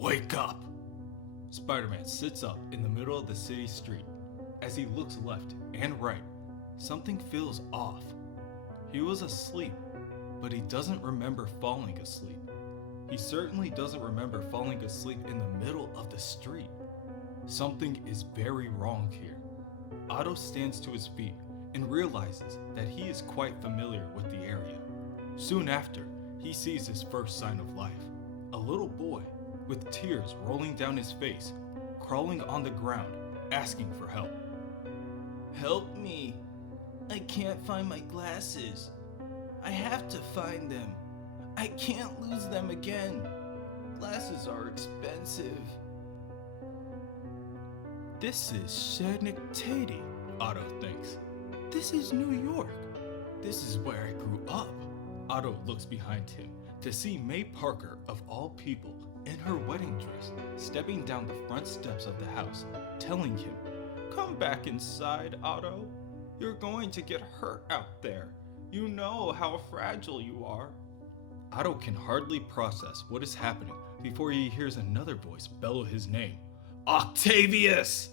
Wake up! Spider-Man sits up in the middle of the city street. As he looks left and right, something feels off. He was asleep, but he doesn't remember falling asleep. He certainly doesn't remember falling asleep in the middle of the street. Something is very wrong here. Otto stands to his feet and realizes that he is quite familiar with the area. Soon after, he sees his first sign of life. A little boy, with tears rolling down his face, crawling on the ground, asking for help. Help me! I can't find my glasses. I have to find them. I can't lose them again. Glasses are expensive. This is Checchetto, Otto thinks. This is New York. This is where I grew up. Otto looks behind him to see May Parker, of all people, in her wedding dress, stepping down the front steps of the house, telling him, "Come back inside, Otto. You're going to get hurt out there. You know how fragile you are." Otto can hardly process what is happening before he hears another voice bellow his name. "Octavius!"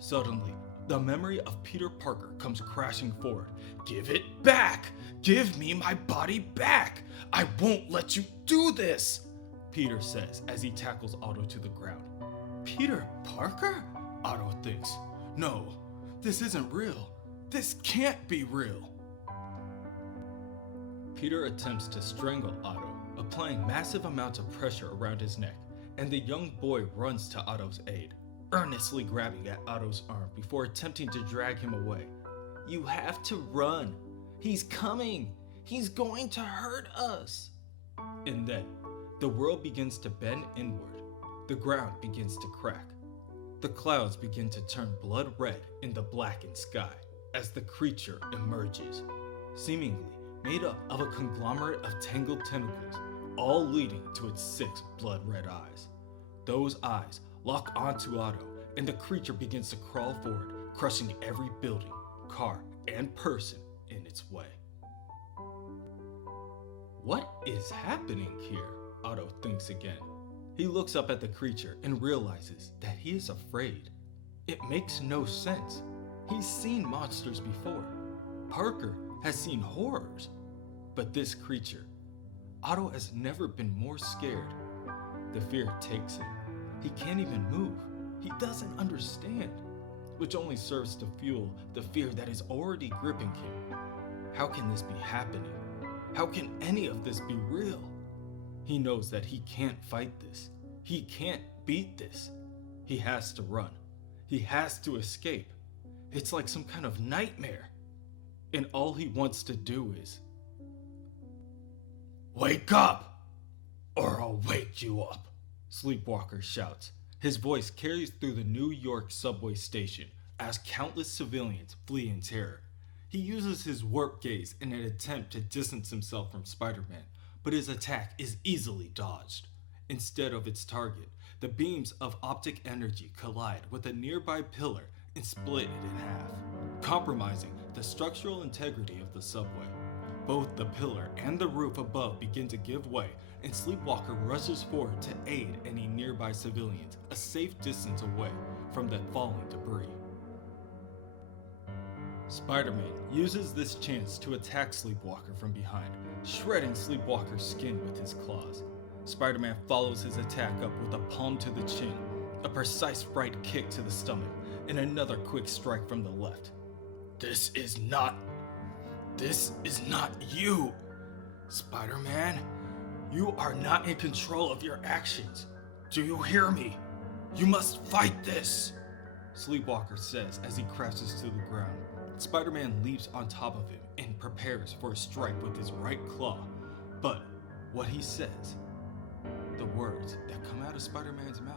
Suddenly, the memory of Peter Parker comes crashing forward. "Give it back! Give me my body back! I won't let you do this!" Peter says as he tackles Otto to the ground. Peter Parker? Otto thinks. No, this isn't real. This can't be real. Peter attempts to strangle Otto, applying massive amounts of pressure around his neck, and the young boy runs to Otto's aid, earnestly grabbing at Otto's arm before attempting to drag him away. You have to run. He's coming. He's going to hurt us. And then, the world begins to bend inward. The ground begins to crack. The clouds begin to turn blood red in the blackened sky as the creature emerges, seemingly made up of a conglomerate of tangled tentacles, all leading to its 6 blood-red eyes. Those eyes lock onto Otto, and the creature begins to crawl forward, crushing every building, car, and person in its way. What is happening here? Otto thinks again. He looks up at the creature and realizes that he is afraid. It makes no sense. He's seen monsters before. Parker has seen horrors. But this creature, Otto has never been more scared. The fear takes him. He can't even move. He doesn't understand, which only serves to fuel the fear that is already gripping him. How can this be happening? How can any of this be real? He knows that he can't fight this. He can't beat this. He has to run. He has to escape. It's like some kind of nightmare. And all he wants to do is "Wake up, or I'll wake you up," Sleepwalker shouts. His voice carries through the New York subway station as countless civilians flee in terror. He uses his warp gaze in an attempt to distance himself from Spider-Man, but his attack is easily dodged. Instead of its target, the beams of optic energy collide with a nearby pillar and split it in half, compromising the structural integrity of the subway. Both the pillar and the roof above begin to give way, and Sleepwalker rushes forward to aid any nearby civilians a safe distance away from the falling debris. Spider-Man uses this chance to attack Sleepwalker from behind, shredding Sleepwalker's skin with his claws. Spider-Man follows his attack up with a palm to the chin, a precise right kick to the stomach, and another quick strike from the left. This is not you, Spider-Man. You are not in control of your actions. Do you hear me? You must fight this, Sleepwalker says as he crashes to the ground. Spider-Man leaps on top of him and prepares for a strike with his right claw. But what he says, the words that come out of Spider-Man's mouth,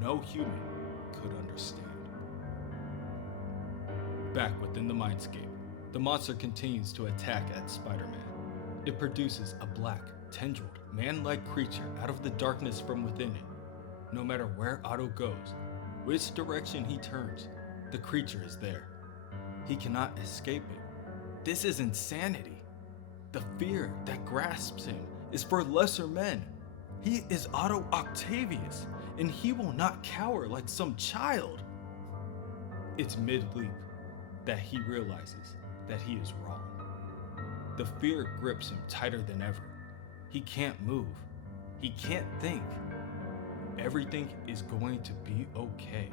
no human could understand. Back within the mindscape, the monster continues to attack at Spider-Man. It produces a black, tendrilled, man-like creature out of the darkness from within it. No matter where Otto goes, which direction he turns, the creature is there. He cannot escape it. This is insanity. The fear that grasps him is for lesser men. He is Otto Octavius, and he will not cower like some child. It's mid-leap that he realizes that he is wrong. The fear grips him tighter than ever. He can't move. He can't think. Everything is going to be okay.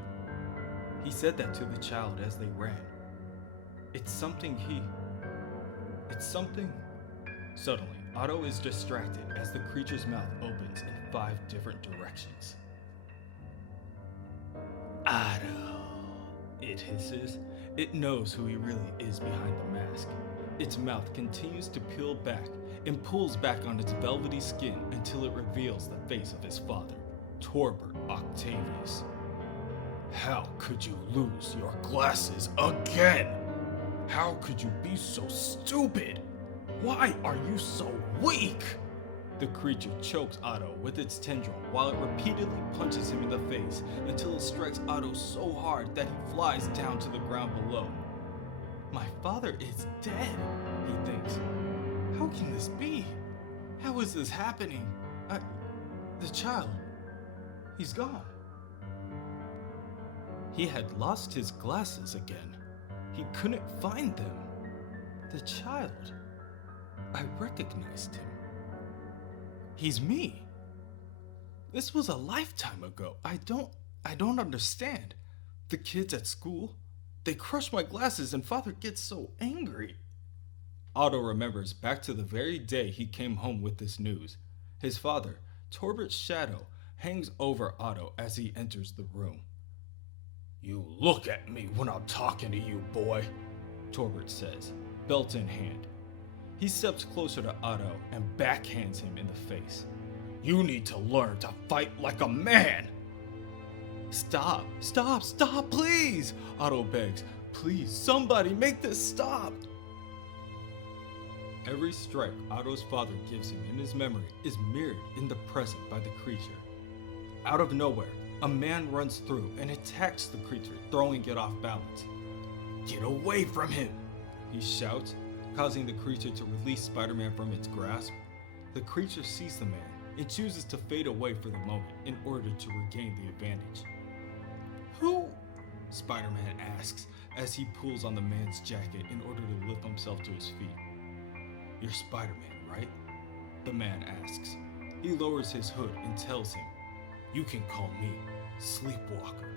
He said that to the child as they ran. It's something. Suddenly, Otto is distracted as the creature's mouth opens in 5 different directions. Otto, it hisses. It knows who he really is behind the mask. Its mouth continues to peel back and pulls back on its velvety skin until it reveals the face of his father, Torbert Octavius. How could you lose your glasses again? How could you be so stupid? Why are you so weak? The creature chokes Otto with its tendril while it repeatedly punches him in the face until it strikes Otto so hard that he flies down to the ground below. My father is dead, he thinks. How can this be? How is this happening? The child, he's gone. He had lost his glasses again. He couldn't find them. The child, I recognized him. He's me. This was a lifetime ago. I don't understand. The kids at school, they crush my glasses and father gets so angry. Otto remembers back to the very day he came home with this news. His father, Torbert's shadow, hangs over Otto as he enters the room. You look at me when I'm talking to you, boy, Torbert says, belt in hand. He steps closer to Otto and backhands him in the face. You need to learn to fight like a man. Stop, please, Otto begs. Please, somebody make this stop. Every strike Otto's father gives him in his memory is mirrored in the present by the creature. Out of nowhere, a man runs through and attacks the creature, throwing it off balance. Get away from him, he shouts, causing the creature to release Spider-Man from its grasp. The creature sees the man and chooses to fade away for the moment in order to regain the advantage. Who? Spider-Man asks as he pulls on the man's jacket in order to lift himself to his feet. You're Spider-Man, right? The man asks. He lowers his hood and tells him, you can call me Sleepwalker.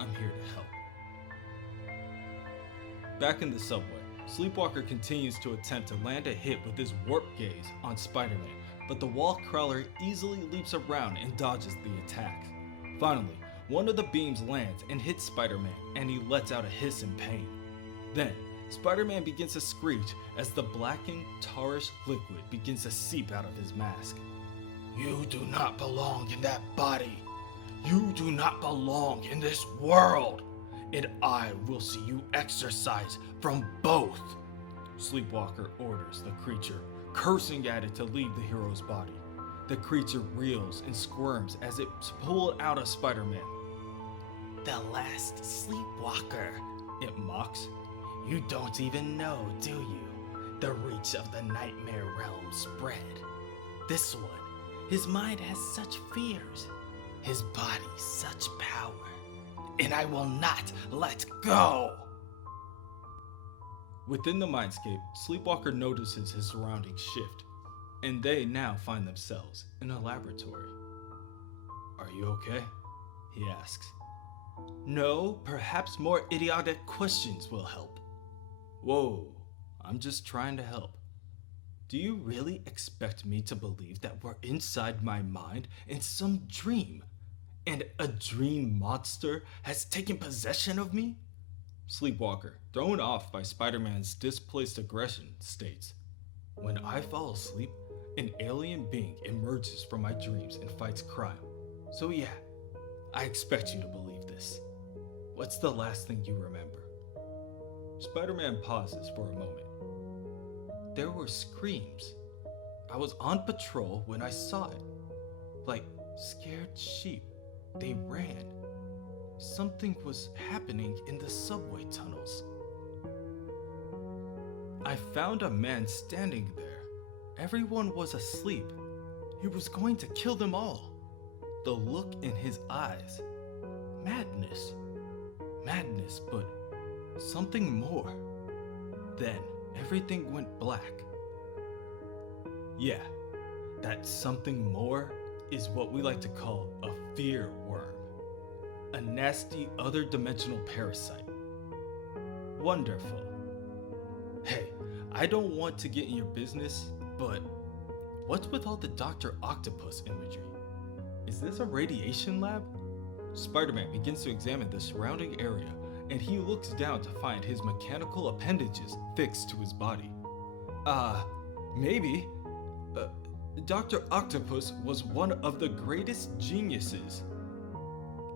I'm here to help. Back in the subway, Sleepwalker continues to attempt to land a hit with his warp gaze on Spider-Man, but the wall crawler easily leaps around and dodges the attack. Finally, one of the beams lands and hits Spider-Man, and he lets out a hiss in pain. Then, Spider-Man begins to screech as the blackened, tarish liquid begins to seep out of his mask. You do not belong in that body. You do not belong in this world. And I will see you exorcise from both. Sleepwalker orders the creature, cursing at it to leave the hero's body. The creature reels and squirms as it's pulled out of Spider-Man. The last Sleepwalker, it mocks. You don't even know, do you? The reach of the nightmare realm spread. This one, his mind has such fears, his body such power, and I will not let go. Within the mindscape, Sleepwalker notices his surroundings shift, and they now find themselves in a laboratory. Are you okay? He asks. No, perhaps more idiotic questions will help. Whoa, I'm just trying to help. Do you really expect me to believe that we're inside my mind in some dream, and a dream monster has taken possession of me? Sleepwalker, thrown off by Spider-Man's displaced aggression, states, when I fall asleep, an alien being emerges from my dreams and fights crime. So yeah, I expect you to believe this. What's the last thing you remember? Spider-Man pauses for a moment. There were screams. I was on patrol when I saw it. Like scared sheep. They ran. Something was happening in the subway tunnels. I found a man standing there. Everyone was asleep. He was going to kill them all. The look in his eyes. Madness. Madness, but something more. Then everything went black. Yeah, that something more is what we like to call a fear worm. A nasty other dimensional parasite. Wonderful. Hey, I don't want to get in your business, but what's with all the Dr. Octopus imagery? Is this a radiation lab? Spider-Man begins to examine the surrounding area, and he looks down to find his mechanical appendages fixed to his body. Maybe. Dr. Octopus was one of the greatest geniuses.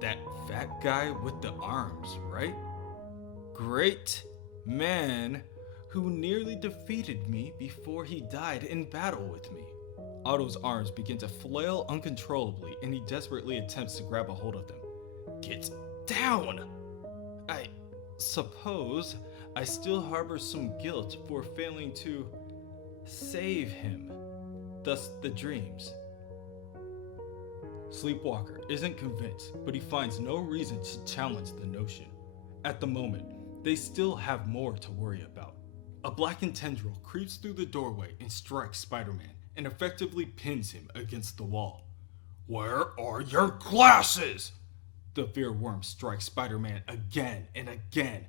That fat guy with the arms, right? Great man who nearly defeated me before he died in battle with me. Otto's arms begin to flail uncontrollably, and he desperately attempts to grab a hold of them. Get down! I suppose I still harbor some guilt for failing to save him, thus the dreams. Sleepwalker isn't convinced, but he finds no reason to challenge the notion. At the moment, they still have more to worry about. A blackened tendril creeps through the doorway and strikes Spider-Man and effectively pins him against the wall. Where are your glasses? The fear worm strikes Spider-Man again and again.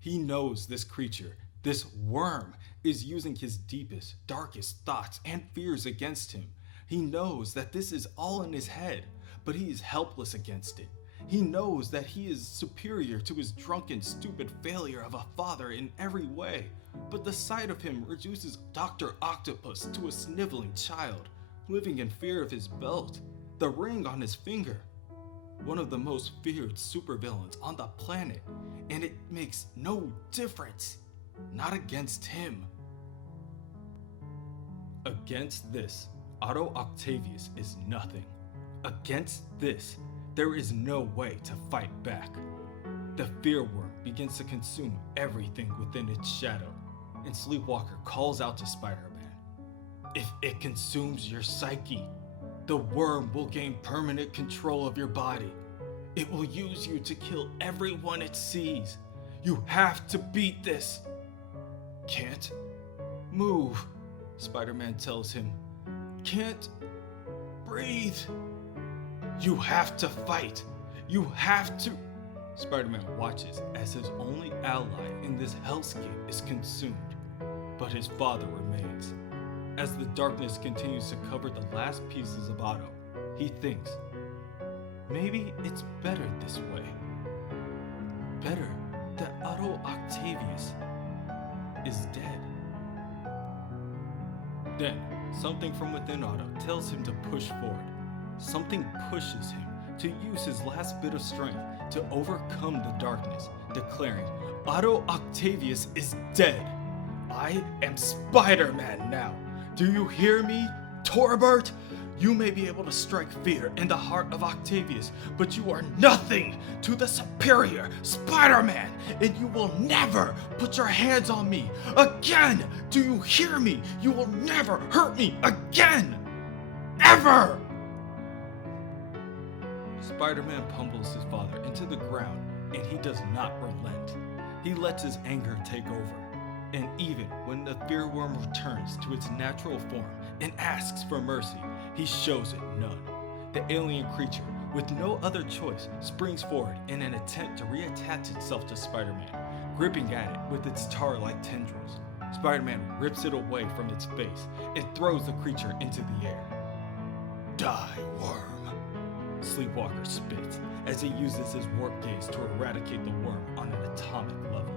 He knows this creature, this worm, is using his deepest, darkest thoughts and fears against him. He knows that this is all in his head, but he is helpless against it. He knows that he is superior to his drunken, stupid failure of a father in every way, but the sight of him reduces Dr. Octopus to a sniveling child, living in fear of his belt, the ring on his finger. One of the most feared supervillains on the planet, and it makes no difference. Not against him. Against this, Otto Octavius is nothing. Against this, there is no way to fight back. The fear worm begins to consume everything within its shadow, and Sleepwalker calls out to Spider-Man. If it consumes your psyche, the worm will gain permanent control of your body. It will use you to kill everyone it sees. You have to beat this. Can't move, Spider-Man tells him. Can't breathe. You have to fight. You have to. Spider-Man watches as his only ally in this hellscape is consumed, but his father remains. As the darkness continues to cover the last pieces of Otto, he thinks, maybe it's better this way. Better that Otto Octavius is dead. Then, something from within Otto tells him to push forward. Something pushes him to use his last bit of strength to overcome the darkness, declaring, Otto Octavius is dead. I am Spider-Man now. Do you hear me, Torbert? You may be able to strike fear in the heart of Octavius, but you are nothing to the superior Spider-Man, and you will never put your hands on me again. Do you hear me? You will never hurt me again. Ever! Spider-Man pummels his father into the ground, and he does not relent. He lets his anger take over. And even when the fear worm returns to its natural form and asks for mercy, he shows it none. The alien creature, with no other choice, springs forward in an attempt to reattach itself to Spider-Man, gripping at it with its tar-like tendrils. Spider-Man rips it away from its face and throws the creature into the air. Die, worm, Sleepwalker spits as he uses his warp gaze to eradicate the worm on an atomic level.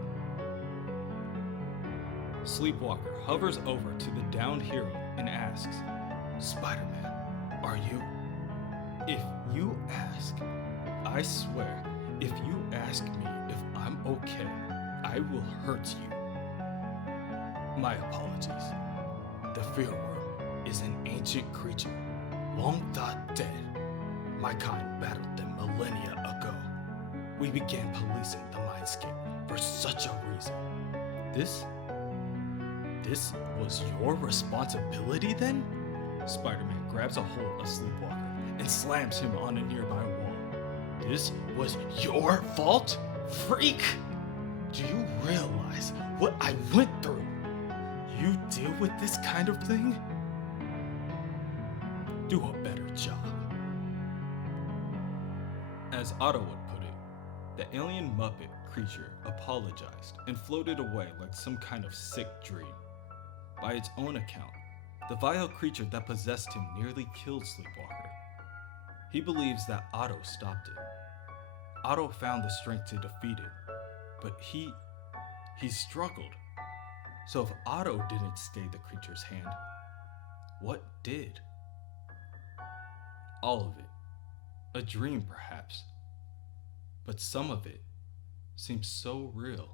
Sleepwalker hovers over to the downed hero and asks, Spider-Man, are you? If you ask, I swear, if you ask me if I'm okay, I will hurt you. My apologies. The fear worm is an ancient creature, long thought dead. My kind battled them millennia ago. We began policing the mindscape for such a reason. This was your responsibility then? Spider-Man grabs a hold of Sleepwalker and slams him on a nearby wall. This was your fault, freak! Do you realize what I went through? You deal with this kind of thing? Do a better job. As Otto would put it, the alien Muppet creature apologized and floated away like some kind of sick dream. By its own account, the vile creature that possessed him nearly killed Sleepwalker. He believes that Otto stopped it. Otto found the strength to defeat it, but he struggled. So if Otto didn't stay the creature's hand, what did? All of it. A dream, perhaps. But some of it seems so real.